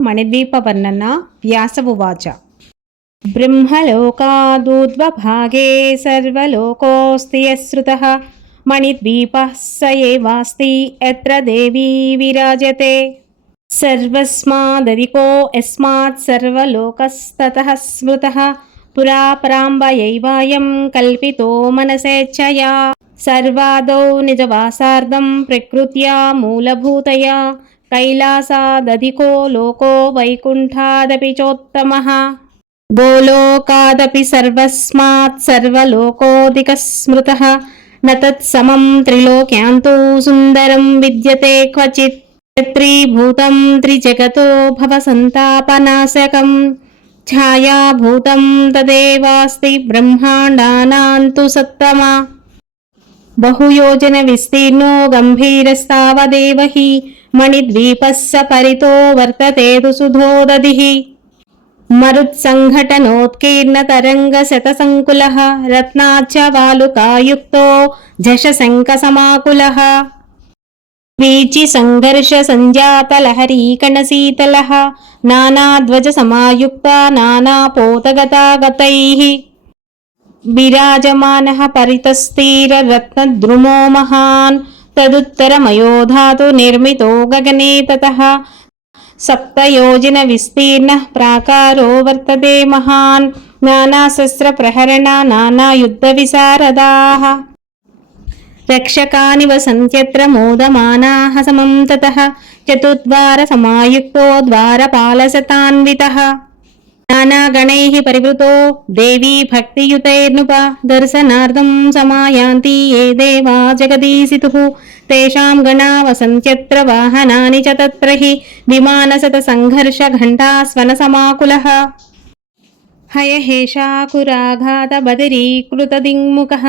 मणिद्वीपवर्णना व्यास उवाच। ब्रह्मलोकादूर्ध्वभागे सर्वलोकोऽस्ति यश्रुतः मणिद्वीपः स एवास्ति यत्र देवी विराजते। सर्वस्मादधिको यस्मात् सर्वलोकस्ततः स्मृतः पुरा पराम्बयैवायं कल्पितो मनसेच्छया। सर्वादौ निजवासार्धं प्रकृत्या मूलभूतया कैलासादधिको लोको वैकुण्ठादपि चोत्तमः। गोलोकादपि सर्वस्मात् सर्वलोकोऽधिकः स्मृतः न तत्समं त्रिलोक्यान्तु सुन्दरं विद्यते क्वचित्। त्रिभूतं त्रिजगतो भवसन्तापनाशकं छायाभूतं तदेवास्ति ब्रह्माण्डानां तु सत्तमा। बहुयोजन विस्तीर्णो गम्भीरस्तावदेव हि मणिद्वीपस्य परितो वर्तते तु सुधोदधिः। मरुत्सङ्घटनोत्कीर्णतरङ्गशतसङ्कुलः रत्नाच्च वालुकायुक्तो झषशङ्खसमाकुलः। वीचिसङ्घर्षसञ्जातलहरीकणशीतलः नानाध्वजसमायुक्ता नानापोतगतागतैः। विराजमानः परितस्थिररत्नद्रुमो महान् तदुत्तरमयो धातु निर्मितो गगने ततः। सप्तयोजनविस्तीर्णः प्राकारो वर्तते महान् नानाशस्त्रप्रहरणा नानायुद्धविशारदाः। रक्षकानि वसन्त्यत्र मोदमानाः समं ततः चतुर्द्वारसमायुक्तो द्वारपालशतान्वितः। नानागणैः परिवृतो देवी भक्तियुतैर्नुप दर्शनार्थं समायान्ति ये देवा जगदीशितुः। तेषां गणा वसन्त्यत्र वाहनानि च तत्र हि विमानशतसङ्घर्षघण्टास्वनसमाकुलः। हयहेशाकुराघातबदरीकृतदिङ्मुखः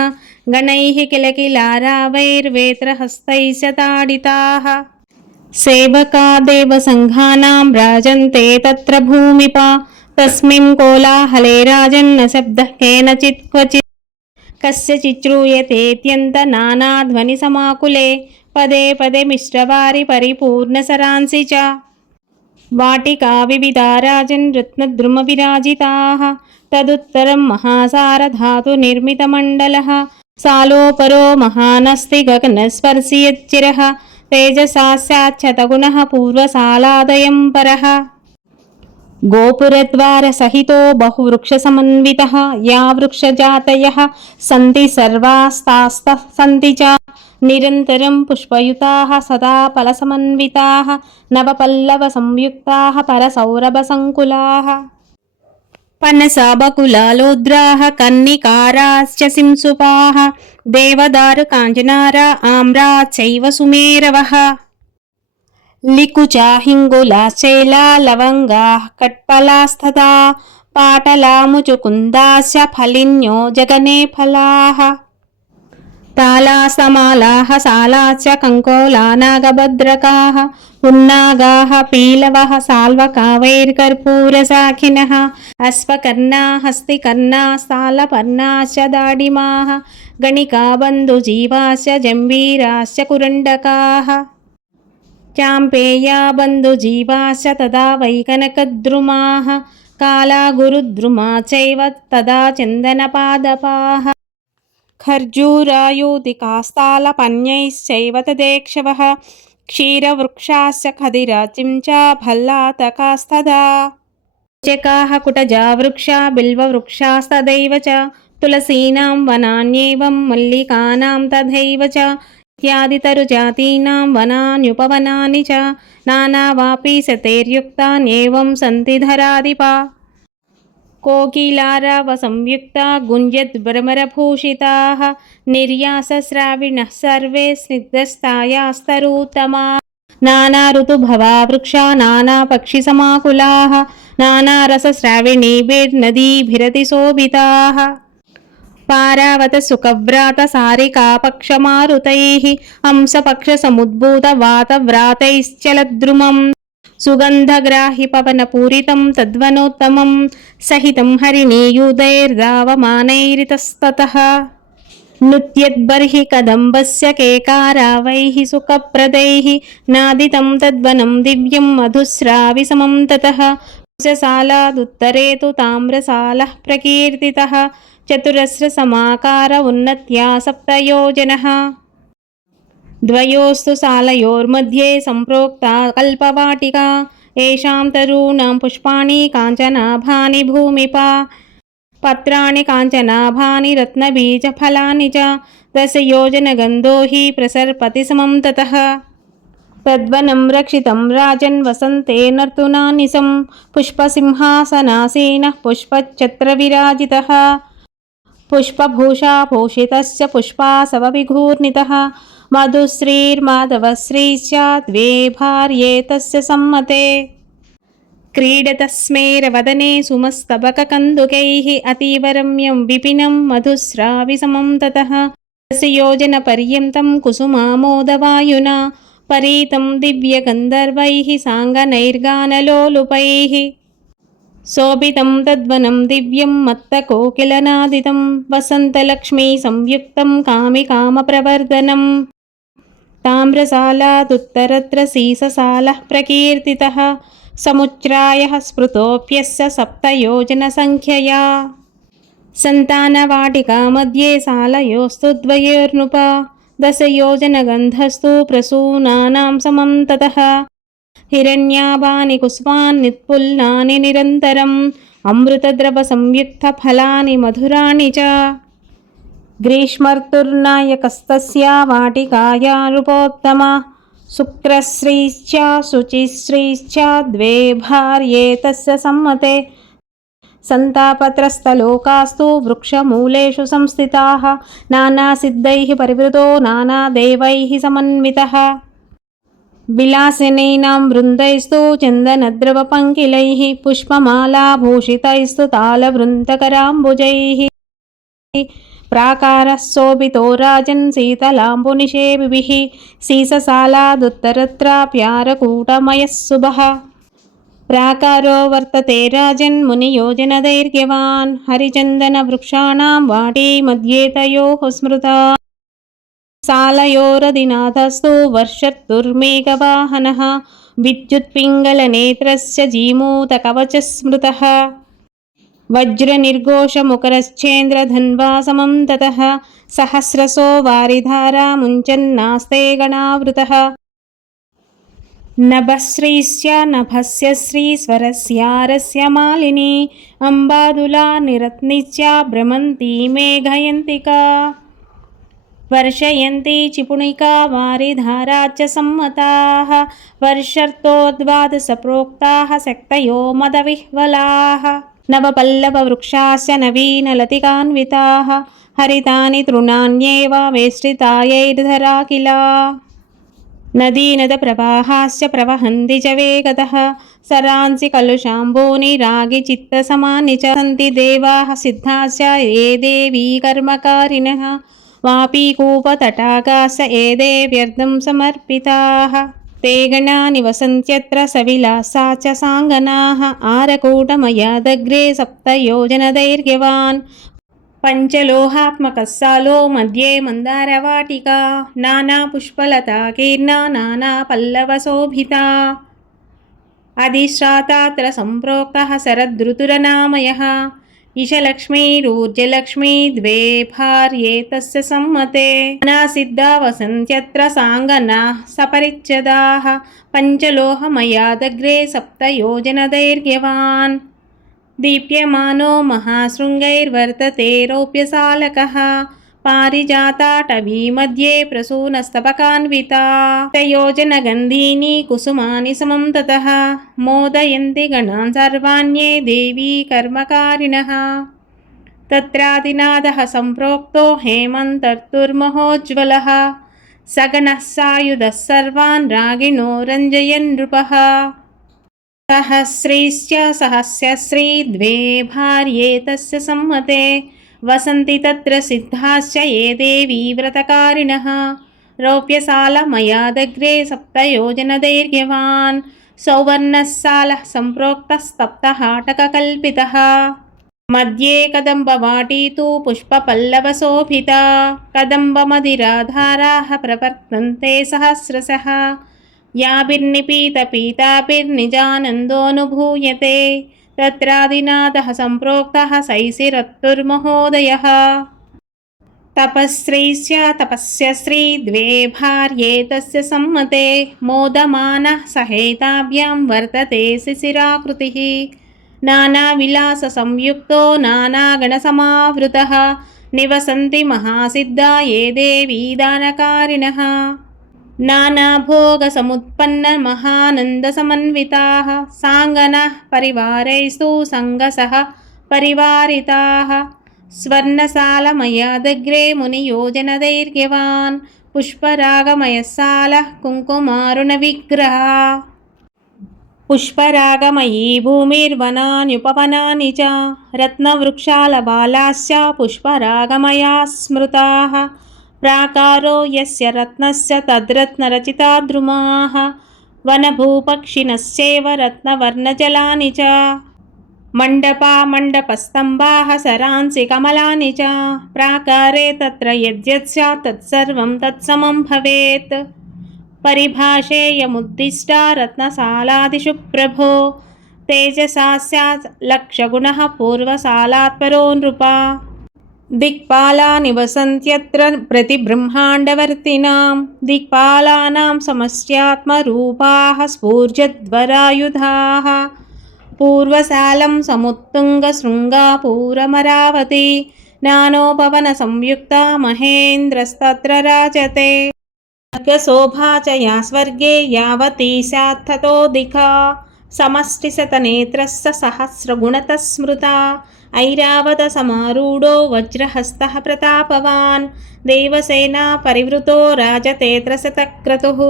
गणैः किलकिलारावैर्वेत्रहस्तैश्च ताडिताः। सेवका देवसङ्घानां राजन्ते तत्र भूमिपा तस्मिन् कोलाहले राजन्न शब्दः केनचित् क्वचित्। कस्यचिच्छ्रूयतेऽत्यन्त नानाध्वनिसमाकुले पदे पदे मिश्रवारि परिपूर्णसरांसि च। वाटिका विविधा राजन् रत्नद्रुमविराजिताः तदुत्तरं महासारधातुनिर्मितमण्डलः। सालोपरो महानस्ति गगनस्पर्शि यच्चिरः तेजसा स्याच्छतगुणः पूर्वसालादयं परः। गोपुरद्वारसहितो बहुवृक्षसमन्वितः या वृक्षजातयः सन्ति सर्वास्तास्तः सन्ति च। निरन्तरं पुष्पयुताः सदा फलसमन्विताः नवपल्लवसंयुक्ताः परसौरभसङ्कुलाः। पनसाबकुलालोद्राः कन्निकाराश्च सिंसुपाः देवदारुकाञ्जनारा आम्राश्चैव सुमेरवः। लिकुचा हिङ्गुलाश्चैला लवङ्गाः कट्पलास्तथा पाटलामुचुकुन्दाश्च फलिन्यो जगने फलाः। तालासमालाः सालाश्च कङ्कोला नागभद्रकाः पुन्नागाः पीलवः साल्वकावैर्कर्पूरसाखिनः। अश्वकर्णा हस्तिकर्णा सालपर्णाश्च दाडिमाः गणिकाबन्धुजीवाश्च जम्बीराश्च कुरण्डकाः। चाम्पेया बन्धुजीवाश्च तदा वैकनकद्रुमाः कालागुरुद्रुमा चैव तदा चन्दनपादपाः। खर्जूरायुधिकास्तालपन्यैश्चैव तदेक्षवः क्षीरवृक्षाश्च खदिराचिं च भल्लातकास्तदा। चकाः कुटजा वृक्षा बिल्ववृक्षास्तदैव च तुलसीनां वनान्येवं मल्लिकानां तथैव च इत्यादितरुजातीनां वनान्युपवनानि च नानावापीशतैर्युक्तान्येवं सन्ति धराधिपा। कोकिलारावसंयुक्ता गुञ्जद्भ्रमरभूषिताः निर्यासश्राविणः सर्वे स्निग्धस्थायास्तरूत्तमा। नाना ऋतुभवा वृक्षा नानापक्षिसमाकुलाः नानारसश्राविणीभिर्नदीभिरतिशोभिताः। पारावतसुखव्रातसारिकापक्षमारुतैः हंसपक्षसमुद्भूतवातव्रातैश्चलद्रुमम् सुगन्धग्राहि पवनपूरितं तद्वनोत्तमं सहितं हरिणीयूदैर्धावमानैरितस्ततः। नृत्यद्बर्हि कदम्बस्य केकारावैः सुखप्रदैः नादितं तद्वनं दिव्यं मधुस्राविसमं ततः शालादुत्तरे तु ताम्रसालः प्रकीर्तितः चतुरस्रसमाकार उन्नत्या सप्तयोजनः द्वयोस्तु सालयोर्मध्ये सम्प्रोक्ता कल्पवाटिका येषां तरूणां पुष्पाणि काञ्चनाभानि भूमिपा पत्राणि काञ्चनाभानि रत्नबीजफलानि च दशयोजनगन्धो हि प्रसर्पति समं ततः तद्वनं रक्षितं राजन् वसन्ते नर्तुना निशं पुष्पसिंहासनासीनः पुष्पच्छत्रविराजितः पुष्पभूषाभूषितस्य पुष्पासवविघूर्णितः मधुश्रीर्माधवश्रीश्च द्वे भार्ये तस्य सम्मते क्रीडतस्मेरवदने सुमस्तबककन्दुकैः अतीवरम्यं विपिनं मधुस्राविसमं ततः दशयोजनपर्यन्तं कुसुमामोदवायुना परीतं दिव्यगन्धर्वैः साङ्गनैर्गानलोलुपैः शोभितं तद्वनं दिव्यं मत्तकोकिलनादितं वसन्तलक्ष्मी संयुक्तं कामिकामप्रवर्धनम् ताम्रसालादुत्तरत्र सीससालः प्रकीर्तितः समुच्रायः स्मृतोऽप्यस्य सप्तयोजनसङ्ख्यया सन्तानवाटिका मध्ये सालयोस्तु द्वयोर्नुप दशयोजनगन्धस्तु प्रसूनानां समं ततः हिरण्याभानि कुस्मान्नित्पुल्लानि निरन्तरम् अमृतद्रवसंयुक्तफलानि मधुराणि च ग्रीष्मर्तुर्नायकस्तस्या वाटिकाया नृपोत्तमा शुक्रश्रीश्च शुचिश्रीश्च द्वे भार्ये तस्य सम्मते सन्तापत्रस्तलोकास्तु वृक्षमूलेषु संस्थिताः नानासिद्धैः परिवृतो नानादेवैः समन्वितः विलासिनीनां वृन्दैस्तु चन्दनद्रवपङ्किलैः पुष्पमालाभूषितैस्तु तालवृन्तकराम्बुजैः प्राकारः शोभितो राजन् शीतलाम्बुनिषेविभिः सीससालादुत्तरत्राप्यारकूटमयः शुभः प्राकारो वर्तते राजन् मुनियोजनदैर्घ्यवान् हरिचन्दनवृक्षाणां वाटी मध्ये तयोः स्मृता सालयोरधिनाथस्तु वर्षर्तुर्मेघवाहनः विद्युत्पिङ्गलनेत्रस्य जीमूतकवचः स्मृतः वज्रनिर्घोषमुखरश्चेन्द्रधन्वा समं ततः सहस्रशो वारिधारा मुञ्चन्नास्ते गणावृतः नभश्रीश्च नभस्य श्रीस्वरस्यारस्य मालिनी अम्बादुला निरत्निश्च भ्रमन्ती मेघयन्तिका वर्षयन्ती चिपुणिका वारिधारा च सम्मताः वर्षर्तोद्वादसप्रोक्ताः शक्तयो मदविह्वलाः नवपल्लववृक्षाश्च नवीनलतिकान्विताः हरितानि तृणान्येव वेष्टितायैर्धरा किला नदीनदप्रवाहाश्च प्रवहन्ति च वेगतः सरांसि कलुषाम्बूनि रागिचित्तसमानि च सन्ति देवाः सिद्धाश्च ये देवी कर्मकारिणः वापीकूपतटाकाश्च एते व्यर्थं समर्पिताः ते गणा निवसन्त्यत्र सविलासा च साङ्गनाः आरकूटमयादग्रे सप्तयोजनदैर्घ्यवान् पञ्चलोहात्मकः सालो मध्ये मन्दारवाटिका नानापुष्पलताकीर्णा नानापल्लवशोभिता अधिश्रातात्र सम्प्रोक्तः शरदृतुरनामयः ईशलक्ष्मीरूर्जलक्ष्मी द्वे भार्ये तस्य सम्मते नासिद्धा वसन्त्यत्र साङ्गनाः सपरिच्छदाः पञ्चलोहमयादग्रे सप्तयोजनदैर्घ्यवान् दीप्यमानो महाशृङ्गैर्वर्तते रौप्यसालकः पारिजाताटवी मध्ये प्रसूनस्तबकान्विता योजनगन्धीनि कुसुमानि समं ततः मोदयन्ति गणान् सर्वाण्ये देवी कर्मकारिणः तत्रादिनादः सम्प्रोक्तो हेमन्तर्तुर्महोज्ज्वलः सगणः सायुधः सर्वान् रागिणो रञ्जयन् नृपः सहस्रीश्च सहस्रश्री द्वे भार्ये तस्य सम्मते वसन्ति तत्र सिद्धाश्च ये देवी व्रतकारिणः रौप्यसालमयादग्रे सप्तयोजनदैर्घ्यवान् सौवर्णः सालः सम्प्रोक्तस्तप्तहाटककल्पितः मध्ये कदम्बवाटी तु पुष्पपल्लवशोभिता कदम्बमधिराधाराः प्रवर्तन्ते सहस्रशः याभिर्निपीतपीताभिर्निजानन्दोऽनुभूयते तत्रादिनाथः सम्प्रोक्तः सैसिरत्तुर्महोदयः तपस्या श्री द्वे भार्ये तस्य सम्मते मोदमानः सहेताभ्यां वर्तते शिशिराकृतिः नानाविलाससंयुक्तो नानागणसमावृतः निवसन्ति महासिद्धा ये देवी दानकारिणः नानाभोगसमुत्पन्नमहानन्दसमन्विताः साङ्गनाः परिवारैस्तु सङ्गसः परिवारिताः स्वर्णसालमयादग्रे मुनियोजनदैर्घ्यवान् पुष्परागमयसालः कुङ्कुमारुणविग्रहः पुष्परागमयी भूमिर्वनान्युपवनानि च रत्नवृक्षालबालाश्च पुष्परागमया स्मृताः प्राकारो यस्य रत्नस्य तद्रत्नरचिता द्रुमाः वनभूपक्षिणश्चैव रत्नवर्णजलानि च मण्डपस्तम्भाः सरांसि कमलानि च प्राकारे तत्र यद्यत् स्यात् तत्सर्वं तत्समं भवेत् परिभाषेयमुद्दिष्टा रत्नसालादिषु प्रभो तेजसा स्यात् लक्षगुणः पूर्वसालात् परो नृपा दिक्पाला निवसन्त्यत्र प्रतिब्रह्माण्डवर्तिनां दिक्पालानां समस्यात्मरूपाः स्फूर्जद्वरायुधाः पूर्वसालं समुत्तुङ्गशृङ्गापूरमरावती नानोपवनसंयुक्ता महेन्द्रस्तत्र राजते स्वर्गशोभा च या स्वर्गे यावती स्यात्ततोऽधिका समष्टिशतनेत्रस्य सहस्रगुणतः स्मृता ऐरावतसमारूढो वज्रहस्तः प्रतापवान् देवसेना परिवृतो राजतेऽत्रशतक्रतुः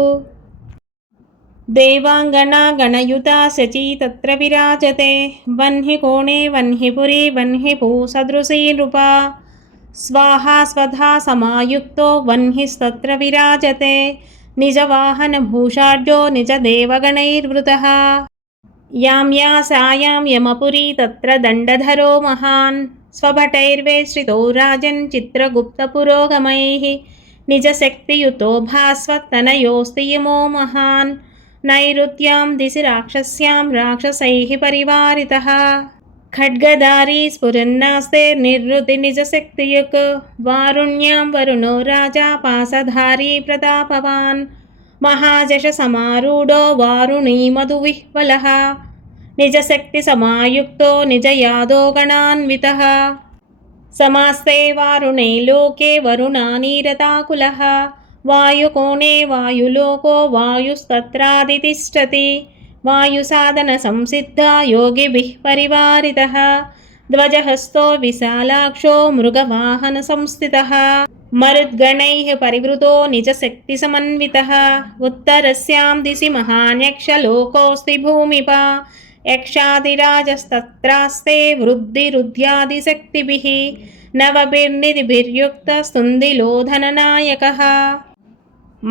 देवाङ्गना गणयुता शची तत्र विराजते वह्निकोणे वह्निपुरी वह्निभूसदृशी नृपा स्वाहा स्वधा समायुक्तो वह्निस्तत्र विराजते निजवाहनभूषाढ्यो निजदेवगणैर्वृतः यां सायां यमपुरी तत्र दण्डधरो महान् स्वभटैर्वेश्रितो राजन् चित्रगुप्तपुरोगमैः निजशक्तियुतो भास्वत्तनयोऽस्ति यमो महान् नैऋत्यां दिशि राक्षस्यां राक्षसैः परिवारितः खड्गधारी स्फुरन्नास्ते निर्वृति निजशक्तियुक् वारुण्यां वरुणो राजा पाशधारी प्रतापवान् महाजशसमारूढो वारुणी मधुविह्वलः निजशक्तिसमायुक्तो निजयादो गणान्वितः समास्ते वारुणे लोके वरुणानीरताकुलः वायुकोणे वायुलोको वायुस्तत्रादितिष्ठति वायुसाधनसंसिद्धा योगिभिः परिवारितः ध्वजहस्तो विशालाक्षो मृगवाहनसंस्थितः मरुद्गणैः परिवृतो निजशक्तिसमन्वितः उत्तरस्यां दिशि महान् यक्षलोकोऽस्ति भूमिपा यक्षादिराजस्तत्रास्ते वृद्धिरुद्ध्यादिशक्तिभिः नवभिर्निधिभिर्युक्तस्तुन्दिलोधननायकः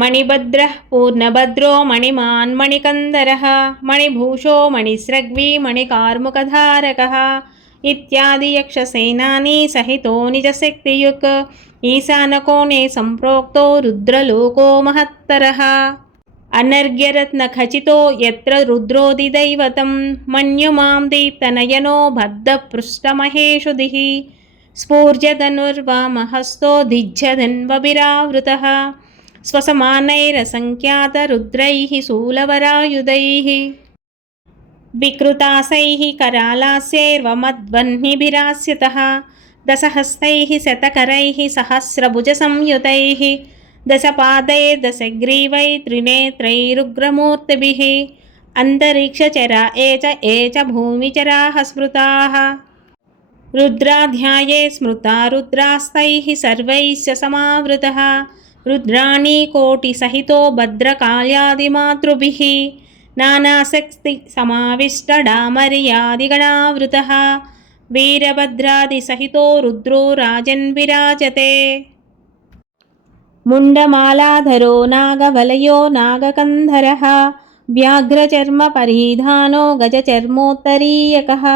मणिभद्रः पूर्णभद्रो मणिमान् मणिकन्धरः मणिभूषो मणिस्रग्वी मणिकार्मुकधारकः इत्यादि यक्षसेनानी सहितो निजशक्तियुक् ईशानकोणे सम्प्रोक्तो रुद्रलोको महत्तरः अनर्घ्यरत्नखचितो यत्र रुद्रोदिदैवतं मन्युमां दीप्तनयनो बद्धपृष्ठमहेषुधिः स्फूर्जधनुर्वामहस्तो दिज्जधन्वभिरावृतः स्वसमानैरसङ्ख्यातरुद्रैः शूलवरायुधैः विकृतासैः करालास्यैर्वमद्वह्निभिरास्यतः दशहस्तैः शतकरैः सहस्रभुजसंयुतैः दशपादैर्दशग्रीवै त्रिनेत्रैरुग्रमूर्तिभिः अन्तरिक्षचरा ये च भूमिचराः स्मृताः रुद्राध्याये स्मृता रुद्रास्तैः सर्वैश्च समावृतः रुद्राणी कोटिसहितो भद्रकाल्यादिमातृभिः नानाशक्तिसमाविष्टडामर्यादिगणावृतः वीरभद्रादिसहितो रुद्रो राजन् विराजते मुण्डमालाधरो नागवलयो नागकन्धरः व्याघ्रचर्मपरिधानो गजचर्मोत्तरीयकः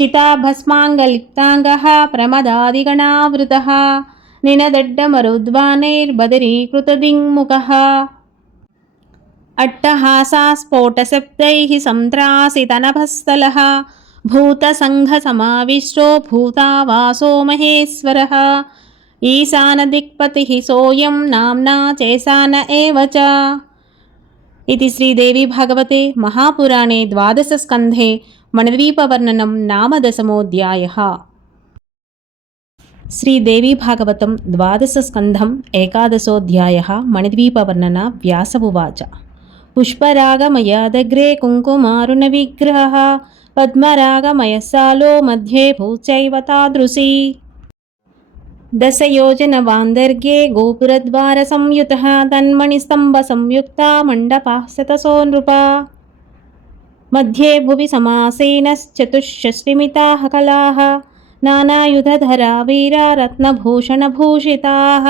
चिताभस्माङ्गलिप्ताङ्गः प्रमदादिगणावृतः निनदड्डमरुद्वानैर्बदरीकृतदिङ्मुखः अट्टहासास्फोटशब्दैः सन्त्रासितनभस्थलः भूतसङ्घसमाविष्टो भूतावासो महेश्वरः ईशानदिक्पतिः सोऽयं नाम्ना चैशान एव च। इति श्रीदेवी भागवते महापुराणे द्वादशस्कन्धे मणिद्वीपवर्णनं नाम दशमोऽध्यायः। श्रीदेवी भागवतं द्वादशस्कन्धम् एकादशोऽध्यायः। मणिद्वीपवर्णन। व्यास उवाच। पुष्परागमयादग्रे कुङ्कुमारुणविग्रहः पद्मरागमयसालो मध्ये भूचैव तादृशी दशयोजनवान्दर्गे गोपुरद्वारसंयुतः तन्मणिस्तम्भसंयुक्ता मण्डपः शतशो नृपा मध्ये भुवि समासेनश्चतुष्षष्टिमिताः कलाः नानायुधधरा वीरा रत्नभूषणभूषिताः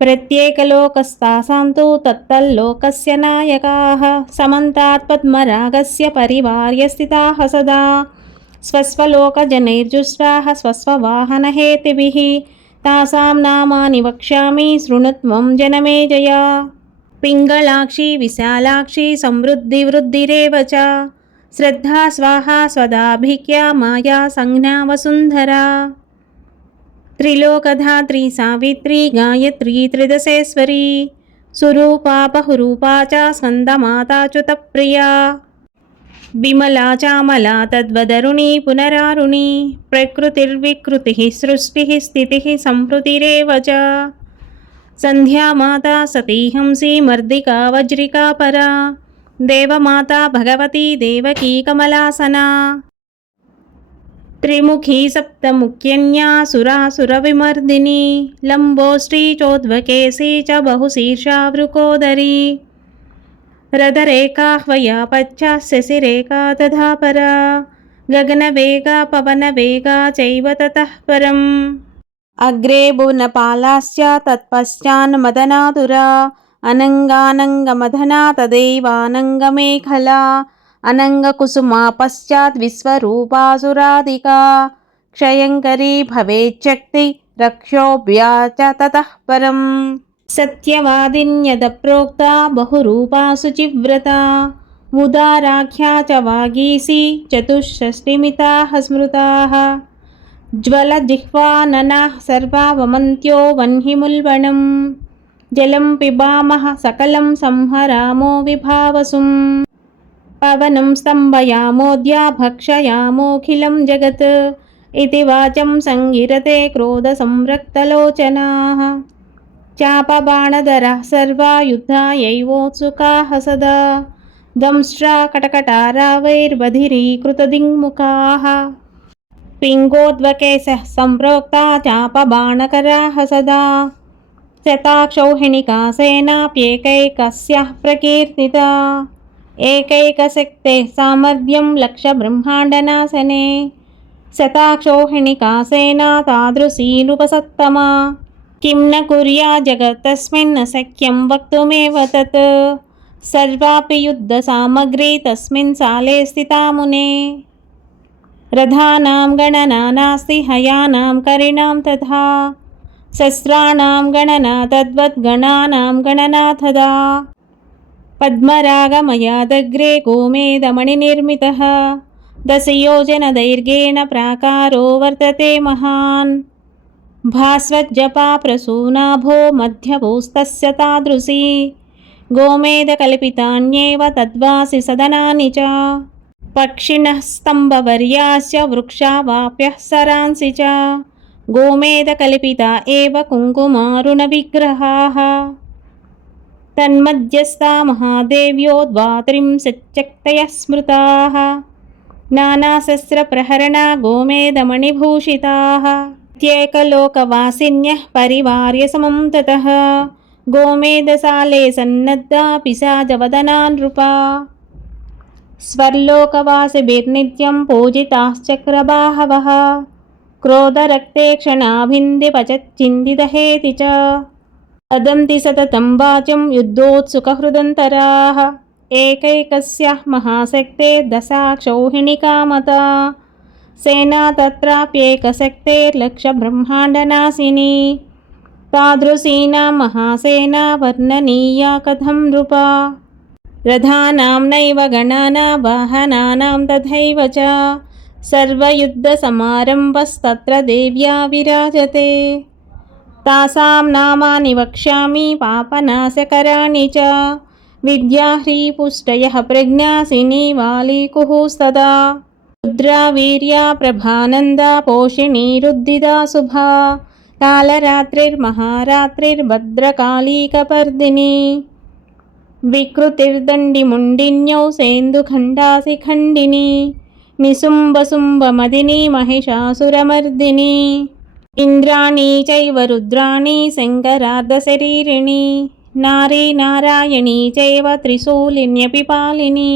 प्रत्येकलोकस्तासां तु तत्तल्लोकस्य नायकाः समन्तात् पद्मरागस्य परिवार्य स्थिताः सदा स्वस्वलोकजनैर्जुष्टाः स्वस्ववाहनहेतिभिः तासां नामानि वक्ष्यामि शृणुत्वं जनमेजय। पिङ्गलाक्षी विशालाक्षी समृद्धिवृद्धिरेव च श्रद्धा स्वाहा स्वदाभिक्या माया संज्ञा वसुन्धरा त्रिलोकधात्री सावित्री गायत्री त्रिदशेश्वरी सुरूपा बहुरूपा च स्कन्दमाता च्युतप्रिया विमला चामला तद्वदरुणी पुनरारुणी प्रकृतिर्विकृतिः सृष्टिः स्थितिः संहृतिरेव च संध्या माता सती हंसी मर्दिका वज्रिका परा देवमाता भगवती देवकी कमलासना त्रिमुखी सप्तमुख्यन्या सुरासुरविमर्दिनी लम्बोष्ठी चोद्वकेशी च बहुशीर्षा वृकोदरी रथरेखाह्वया पश्चात् शशिरेखा तथा परा गगनवेगा पवनवेगा चैव ततः परम् अग्रे भुवनपालाश्च तत्पश्चान्मदनातुरा अनङ्गानङ्गमदना तदैवानङ्गमेखला अनङ्गकुसुमा पश्चात् विश्वरूपासुरादिका क्षयङ्करी भवेच्छक्ति रक्षोभ्या च ततः परम् सत्यवादिन्यदप्रोक्ता बहुरूपा शुचिव्रता उदाराख्या च वागीशी चतुष्षष्टिमिताः स्मृताः ज्वलजिह्वाननाः सर्वा वमन्त्यो वह्निमुल्बणं जलं पिबामः सकलं संहरामो विभावसुं पवनं स्तम्भयामोऽद्य भक्षयामोऽखिलं जगत् इति वाचं सङ्गिरते क्रोधसंरक्तलोचनाः चापबाणधराः सर्वा युद्धायैवोत्सुकाः सदा दंष्ट्रा कटकटारावैर्बधिरीकृतदिङ्मुखाः पिङ्गोद्वकेशः सम्प्रोक्ता चापबाणकराः सदा शताक्षौहिणिका सेनाप्येकैकस्याः प्रकीर्तिता एकैकशक्तेः सामर्थ्यं लक्षब्रह्माण्डनाशने शताक्षौहिणिका सेना तादृशी नृपसत्तमा किं न कुर्या जगतस्मिन् शक्यं वक्तुमेव तत् सर्वापि युद्धसामग्री तस्मिन् साले स्थिता मुने रथानां गणना नास्ति हयानां करिणां तथा शस्त्राणां गणना तद्वत् गणानां गणना तदा पद्मरागमयादग्रे गोमेदमणिनिर्मितः दशयोजनदैर्घ्येण प्राकारो वर्तते महान् भास्वज्जपा प्रसूनाभो मध्यभूस्तस्य तादृशी गोमेदकल्पितान्येव तद्वासि सदनानि च पक्षिणः स्तम्भवर्याश्च वृक्षावाप्यः सरांसि च गोमेदकल्पिता एव कुङ्कुमारुणविग्रहाः तन्मध्यस्था महादेव्यो द्वात्रिंशच्चक्तयः स्मृताः नानाशस्त्रप्रहरणा गोमेदमणिभूषिताः प्रत्येकलोकवासिन्यः परिवार्य समं ततः गोमेदसाले सन्नद्धा पिशाचवदना नृपा स्वर्लोकवासिभिर्नित्यं पूजिताश्चक्रबाहवः क्रोधरक्ते क्षणाभिन्दिपचच्चिन्तितहेति च वदन्ति सततं वाचं युद्धोत्सुकहृदन्तराः एकैकस्याः महाशक्ते दशाक्षौहिणिका मता सेना तत्राप्येकशक्तेर्लक्षब्रह्माण्डनाशिनी तादृशीनां महासेना वर्णनीया कथं नृपा रथानां नैव गणानां वाहनानां तथैव च सर्वयुद्धसमारम्भस्तत्र देव्या विराजते तासां नामानि वक्ष्यामि पापनाशकराणि च विद्याह्रीपुष्टयः प्रज्ञासिनी वालीकुहुस्तदा रुद्रा वीर्या प्रभानन्दा पोषिणी रुद्धिदा शुभा कालरात्रिर्महारात्रिर्भद्रकालीकपर्दिनी विकृतिर्दण्डिमुण्डिन्यौ सेन्दुखण्डासिखण्डिनी निशुम्भशुम्भमदिनी महिषासुरमर्दिनी इंद्राणी चैव रुद्राणी शङ्करार्धशरीरिणी नारी नारायणी चैव त्रिशूलिन्यपि पालिनी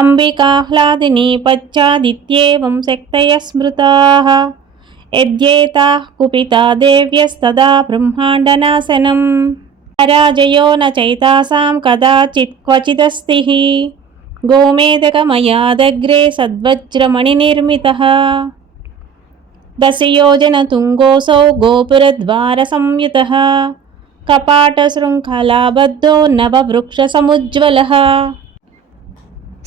अम्बिकाह्लादिनी पश्चादित्येवं शक्तयः स्मृताः यद्येताः कुपिता देव्यस्तदा ब्रह्माण्डनाशनं पराजयो न चैतासां कदाचित् क्वचिदस्ति हि गोमेदकमयादग्रे सद्वज्रमणिनिर्मितः दशयोजनतुङ्गोऽसौ गोपुरद्वारसंयुतः कपाटशृङ्खलाबद्धो नववृक्षसमुज्ज्वलः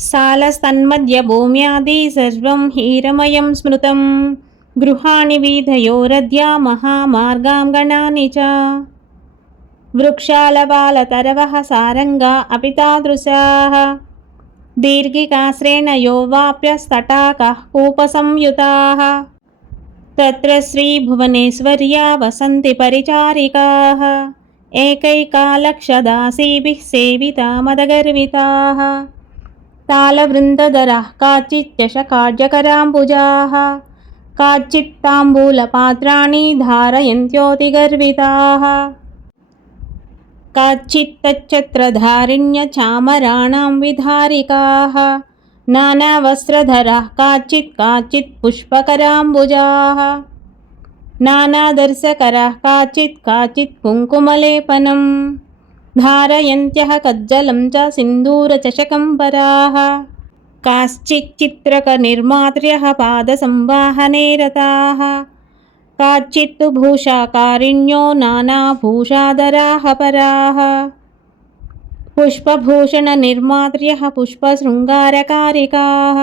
सालस्तन्मध्यभूम्यादि सर्वं हीरमयं स्मृतं गृहाणि वीथयोरद्या महामार्गां गणानि च वृक्षालबालतरवः सारङ्गा अपि तादृशाः दीर्घिकाश्रेण यो वाप्यस्तटाकाः कूपसंयुताः तत्र श्रीभुवनेश्वर्या वसन्ति परिचारिकाः एकैका लक्षदासीभिः सेविता मदगर्विताः तालवृन्दधराः काचित् चषकाढ्यकराम्बुजाः काचित् ताम्बूलपात्राणि धारयन्त्योऽतिगर्विताः काचित् तच्छत्रधारिण्यचामराणां विधारिकाः नानावस्त्रधराः काचित् पुष्पकराम्बुजाः नानादर्शकराः काचित् कुङ्कुमलेपनं धारयन्त्यः कज्जलं च सिन्दूरचषकं पराः काश्चिच्चित्रकनिर्मात्र्यः पादसंवाहने रताः काचित्तु भूषाकारिण्यो नानाभूषाधराः पराः पुष्पभूषणनिर्मात्र्यः पुष्पशृङ्गारकारिकाः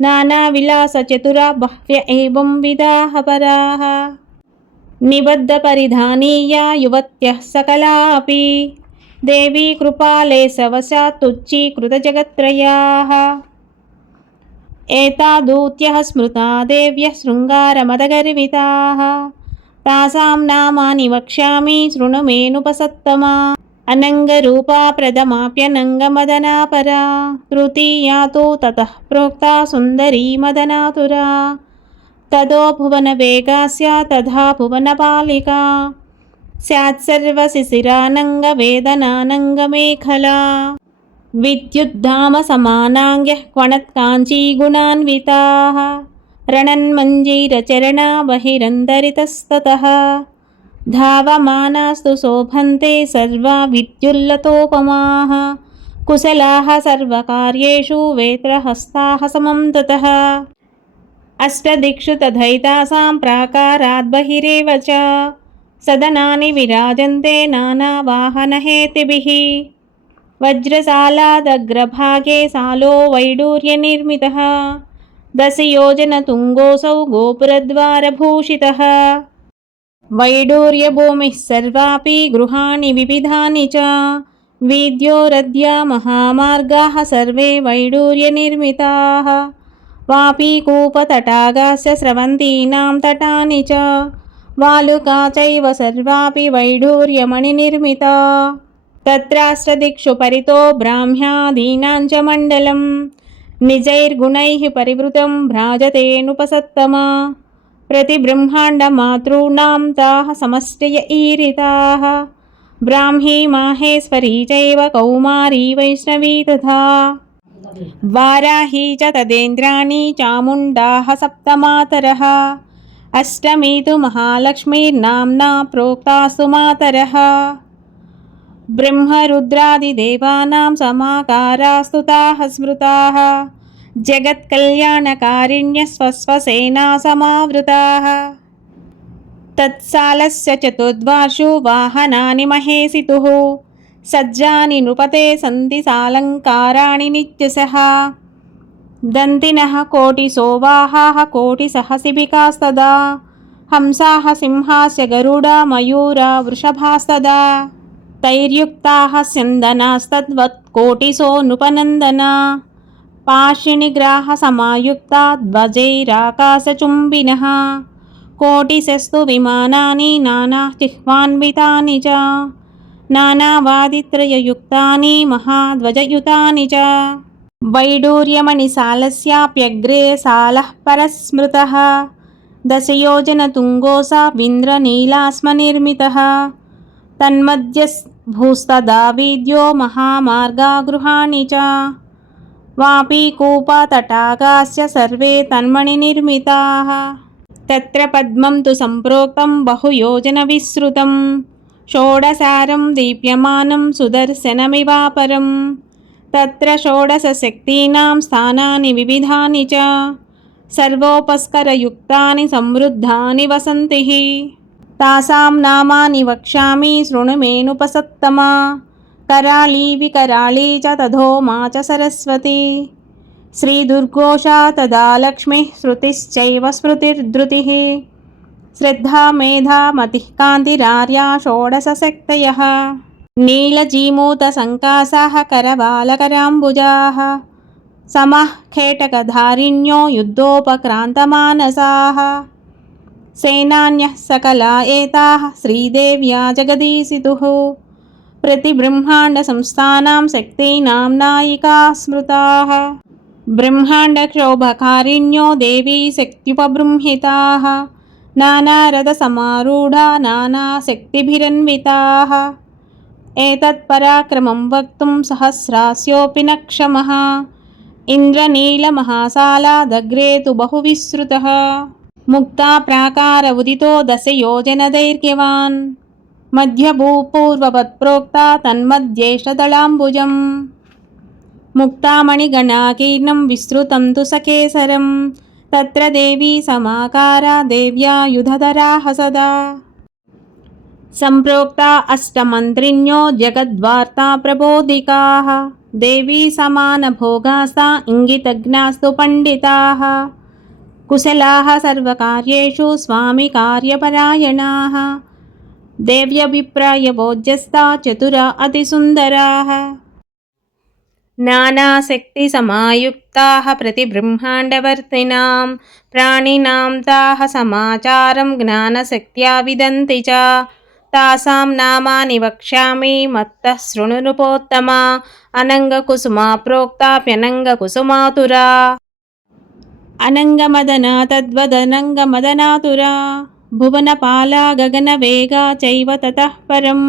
नानाविलासचतुरा बह्व्य एवं विधाः पराः निबद्धपरिधानीया युवत्यः सकलापि देवी कृपाले सवसात् तुच्छीकृतजगत्त्रयाः एतादूत्यः स्मृता देव्यः शृङ्गारमदगर्विताः तासां नामानि वक्ष्यामि शृणु मेऽनुपसत्तमा अनङ्गरूपा प्रथमाप्यनङ्गमदनापरा तृतीया तु ततः प्रोक्ता सुन्दरी मदनातुरा ततो भुवनवेगास्या तथा भुवनपालिका स्यात् सर्वशिशिरानङ्गवेदनानङ्गमेखला विद्युद्धामसमानाङ्ग्यः क्वणत्काञ्चीगुणान्विताः रणन्मञ्जीरचरणा बहिरन्तरितस्ततः धावमानास्तु शोभन्ते सर्वा विद्युल्लतोपमाः कुशलाः सर्वकार्येषु वेत्रहस्ताः समं ततः अष्टदिक्षु तथैतासां प्राकारात् बहिरेव च सदनानि विराजन्ते नानावाहनहेतिभिः वज्रसालादग्रभागे सालो वैडूर्यनिर्मितः दशयोजनतुङ्गोऽसौ गोपुरद्वारभूषितः वैडूर्यभूमिः सर्वापि गृहाणि विविधानि च वीद्योरद्या महामार्गाः सर्वे वैडूर्यनिर्मिताः वापीकूपतटागास्य स्रवन्तीनां तटानि च वालुका चैव सर्वापि वैडूर्यमणिनिर्मिता तत्राष्टदिक्षु परितो ब्राह्म्यादीनां च मण्डलं निजैर्गुणैः परिवृतं भ्राजतेऽनुपसत्तमा प्रतिब्रह्माण्डमातॄणां ताः समष्टय ईरिताः ब्राह्मी माहेश्वरी चैव कौमारी वैष्णवी तथा वाराही च तदेन्द्राणी चामुण्डाः सप्तमातरः अष्टमी तु महालक्ष्मीर्नाम्ना प्रोक्तासु मातरः ब्रह्मरुद्रादिदेवानां समाकारास्तु ताः स्मृताः जगत्कल्याणकारिण्यस्वस्वसेना समावृताः। तत्सालस्य चतुर्द्वार्षु वाहनानि महेशितुः सज्जानि नृपते सन्ति सालङ्काराणि नित्यशः। दन्तिनः कोटिसो वाहाः कोटिसहस्रिभिकास्तदा हंसाः सिंहास्य गरुडा मयूरा वृषभास्तदा तैर्युक्ताः स्यन्दनास्तद्वत् कोटिसो नृपनन्दना पाशिनिग्राहसमायुक्ता ध्वजैराकाशचुम्बिनः कोटिशस्तु विमानानि नानाचिह्वान्वितानि च नानावादित्रययुक्तानि महाध्वजयुतानि च वैडूर्यमणिसालस्याप्यग्रे सालः परस्मृतः दशयोजनतुङ्गोऽसाविन्द्रनीलास्मनिर्मितः तन्मध्यभूस्तदा वीद्यो महामार्गागृहाणि च वापीकूपतटागाश्च सर्वे तन्मणिनिर्मिताः तत्र पद्मं तु सम्प्रोक्तं बहुयोजनविस्तृतं षोडशारं दीप्यमानं सुदर्शनमिवापरं तत्र षोडशशक्तीनां स्थानानि विविधानि च सर्वोपस्करयुक्तानि समृद्धानि वसन्तिः तासां नामानि वक्ष्यामि शृणु मेऽनुपसत्तमा कराळी विकराळी च तथोमा च सरस्वती श्रीदुर्गोषा तदा लक्ष्मीः श्रुतिश्चैव स्मृतिर्धृतिः श्रद्धा मेधा मतिः कान्तिरार्या षोडशशक्तयः नीलजीमूतसङ्कासाः करवालकराम्बुजाः समः खेटकधारिण्यो युद्धोपक्रान्तमानसाः सेनान्यः सकला एताः श्रीदेव्या जगदीशितुः प्रतिब्रह्माण्डसंस्थानां शक्तीनां नायिका स्मृताः ब्रह्माण्डक्षोभकारिण्यो देवी शक्त्युपबृंहिताः नानारथसमारूढा नानाशक्तिभिरन्विताः एतत्पराक्रमं वक्तुं सहस्रास्योऽपि न क्षमः इन्द्रनीलमहासालादग्रे तु बहुविस्तृतः मुक्ता प्राकार उदितो दशयोजनदैर्घ्यवान् मध्यभूपूर्ववत्प्रोक्ता तन्मध्येष्टदलाम्बुजम् मुक्तामणिगणाकीर्णं विस्तृतं तु सकेसरं तत्र देवी समाकारा देव्या युधधराः सदा सम्प्रोक्ता अष्टमन्त्रिण्यो जगद्वार्ता प्रबोधिकाः देवी समानभोगास्ता इङ्गितज्ञास्तु पण्डिताः कुशलाः सर्वकार्येषु स्वामिकार्यपरायणाः देव्यभिप्रायभोज्यस्ता चतुरा अतिसुन्दराः नानाशक्तिसमायुक्ताः प्रतिब्रह्माण्डवर्तिनां प्राणिनां ताः समाचारं ज्ञानशक्त्या विदन्ति च तासां नामानि वक्ष्यामि मत्तः शृणु नृपोत्तमा अनङ्गकुसुमा प्रोक्ताप्यनङ्गकुसुमातुरा अनङ्गमदना तद्वदनङ्गमदनातुरा भुवनपाला गगनवेगा चैव ततः परं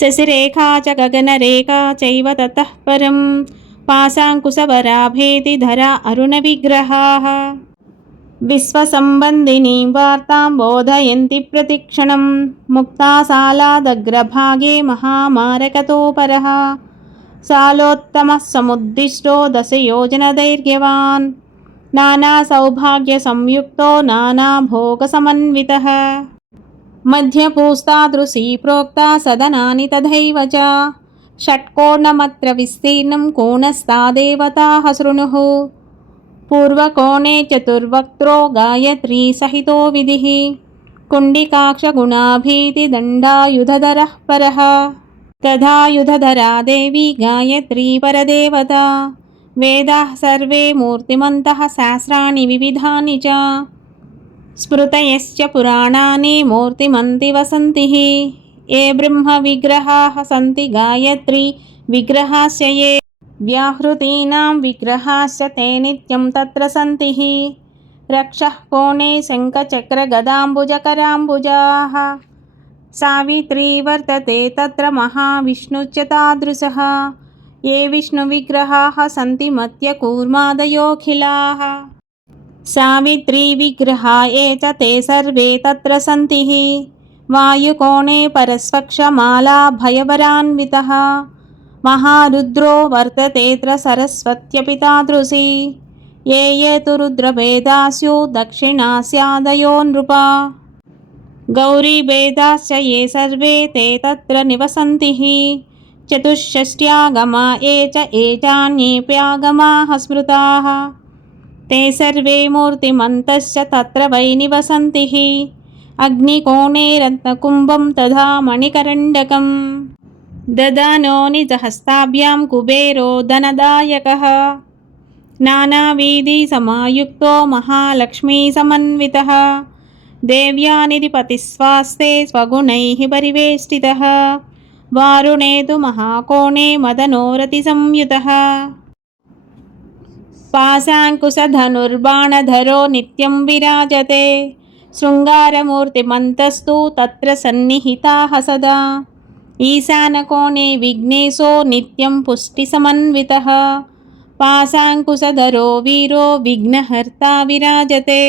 शशिरेखा च गगनरेखा चैव ततः परं पाशाङ्कुशवराभेति धरा अरुणविग्रहाः विश्वसम्बन्धिनीं वार्तां बोधयन्ति प्रतिक्षणं मुक्तासालादग्रभागे महामारकतोपरः सालोत्तमः समुद्दिष्टो दशयोजनदैर्घ्यवान् नानासौभाग्यसंयुक्तो नानाभोगसमन्वितः मध्यपूस्तादृशी प्रोक्ता सदनानि तथैव च षट्कोणमत्र विस्तीर्णं कोणस्था देवताः शृणुः पूर्वकोणे चतुर्वक्त्रो गायत्री सहितो विधिः कुण्डिकाक्षगुणाभीतिदण्डायुधधरः परः तथा युधधरा देवी गायत्री परदेवता वेदाः सर्वे मूर्तिमन्तः सहस्राणि विविधानि च स्मृतयश्च पुराणानि मूर्तिमन्ति वसन्तिः ये ब्रह्मविग्रहाः सन्ति गायत्री विग्रहास्य ये व्याहृतीनां विग्रहाश्च ते नित्यं तत्र सन्तिः रक्षः कोणे शङ्खचक्रगदाम्बुजकराम्बुजाः सावित्री वर्तते तत्र महाविष्णुश्च तादृशः ये विष्णुविग्रहाः सन्ति मत्यकूर्मादयोऽखिलाः सावित्री विग्रहा ये च ते सर्वे तत्र सन्तिः वायुकोणे परस्पक्षमाला भयवरान्वितः महारुद्रो वर्ततेऽत्र सरस्वत्यपि तादृशी ये ये तु रुद्रभेदास्यो दक्षिणास्यादयो नृपा गौरीभेदाश्च ये सर्वे ते तत्र निवसन्ति हि चतुष्षष्ट्यागमा ये च एतान्येऽप्यागमाः स्मृताः ते सर्वे मूर्तिमन्तश्च तत्र वै निवसन्ति हि अग्निकोणे रत्नकुम्भं तथा मणिकरण्डकम् ददानो निजहस्ताभ्यां कुबेरो धनदायकः नानावीधिसमायुक्तो महालक्ष्मीसमन्वितः देव्यानिधिपतिस्वास्ते स्वगुणैः परिवेष्टितः वारुणे तु महाकोणे मदनोरतिसंयुतः पाशाङ्कुशधनुर्बाणधरो नित्यं विराजते शृङ्गारमूर्तिमन्तस्तु तत्र सन्निहिताः सदा ईशानकोणे विघ्नेशो नित्यं पुष्टिसमन्वितः पाशाङ्कुशधरो वीरो विघ्नहर्ता विराजते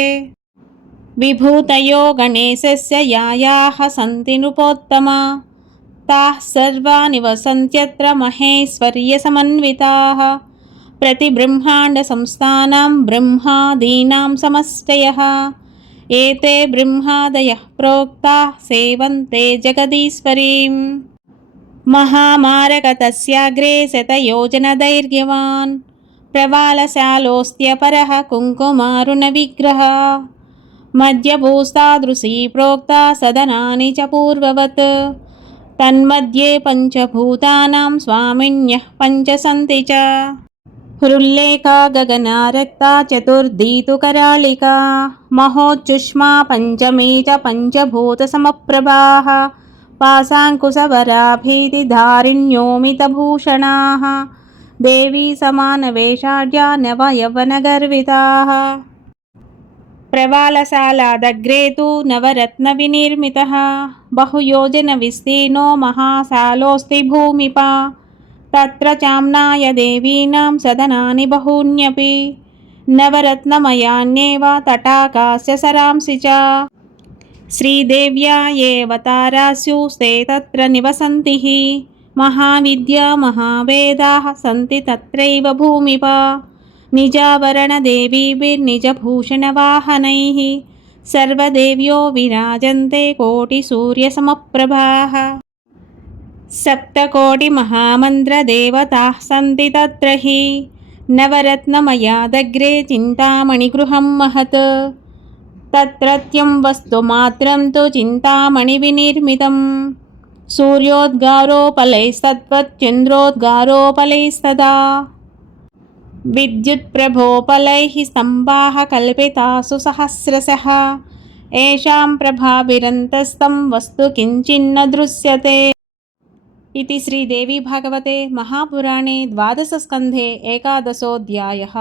विभूतयो गणेशस्य यायाः सन्ति नृपोत्तमा ताः सर्वा निवसन्त्यत्र महेश्वर्यसमन्विताः प्रतिब्रह्माण्डसंस्थानां ब्रह्मादीनां समष्टयः एते ब्रह्मादयः प्रोक्ताः सेवन्ते जगदीश्वरीम् महामारकतस्याग्रे शतयोजनदैर्घ्यवान् प्रवालशालोऽस्त्यपरः कुङ्कुमारुणविग्रहः मध्यभूस्तादृशी प्रोक्ता सदनानि च पूर्ववत् तन्मध्ये पञ्चभूतानां स्वामिन्यः पञ्च सन्ति च हृल्लेखा गगनारक्ता चतुर्थी तु करालिका महोच्चुष्मा पञ्चमी च पञ्चभूतसमप्रभाः पाशाङ्कुशवराभीतिधारिण्योमितभूषणाः देवी समानवेषाढ्या नवयवनगर्विताः प्रवालशालादग्रे तु नवरत्नविनिर्मितः बहुयोजनविस्तीर्णो महाशालोऽस्ति भूमिपा तत्र चाम्नाय देवीनां सदनानि बहून्यपि नवरत्नमयान्येव तटाकास्य सरांसि च श्रीदेव्या ये अवतारास्युस्ते तत्र निवसन्ति हि महाविद्या महावेदाः सन्ति तत्रैव भूमिपा निजाभरणदेवीभिर्निजभूषणवाहनैः सर्वदेव्यो विराजन्ते कोटिसूर्यसमप्रभाः सप्तकोटिमहामन्त्रदेवताः सन्ति तत्र हि नवरत्नमयादग्रे चिन्तामणिगृहं महत् तत्रत्यं वस्तुमात्रं तु चिन्तामणिविनिर्मितं सूर्योद्गारोपलैस्तद्वच्चन्द्रोद्गारोपलैस्तदा विद्युत्प्रभोपलैः स्तम्भाः कल्पितासु सहस्रशः येषां प्रभाभिरन्तस्तं वस्तु किञ्चिन्न दृश्यते इति श्रीदेवी भागवते महापुराणे द्वादशस्कन्धे एकादशोऽध्यायः।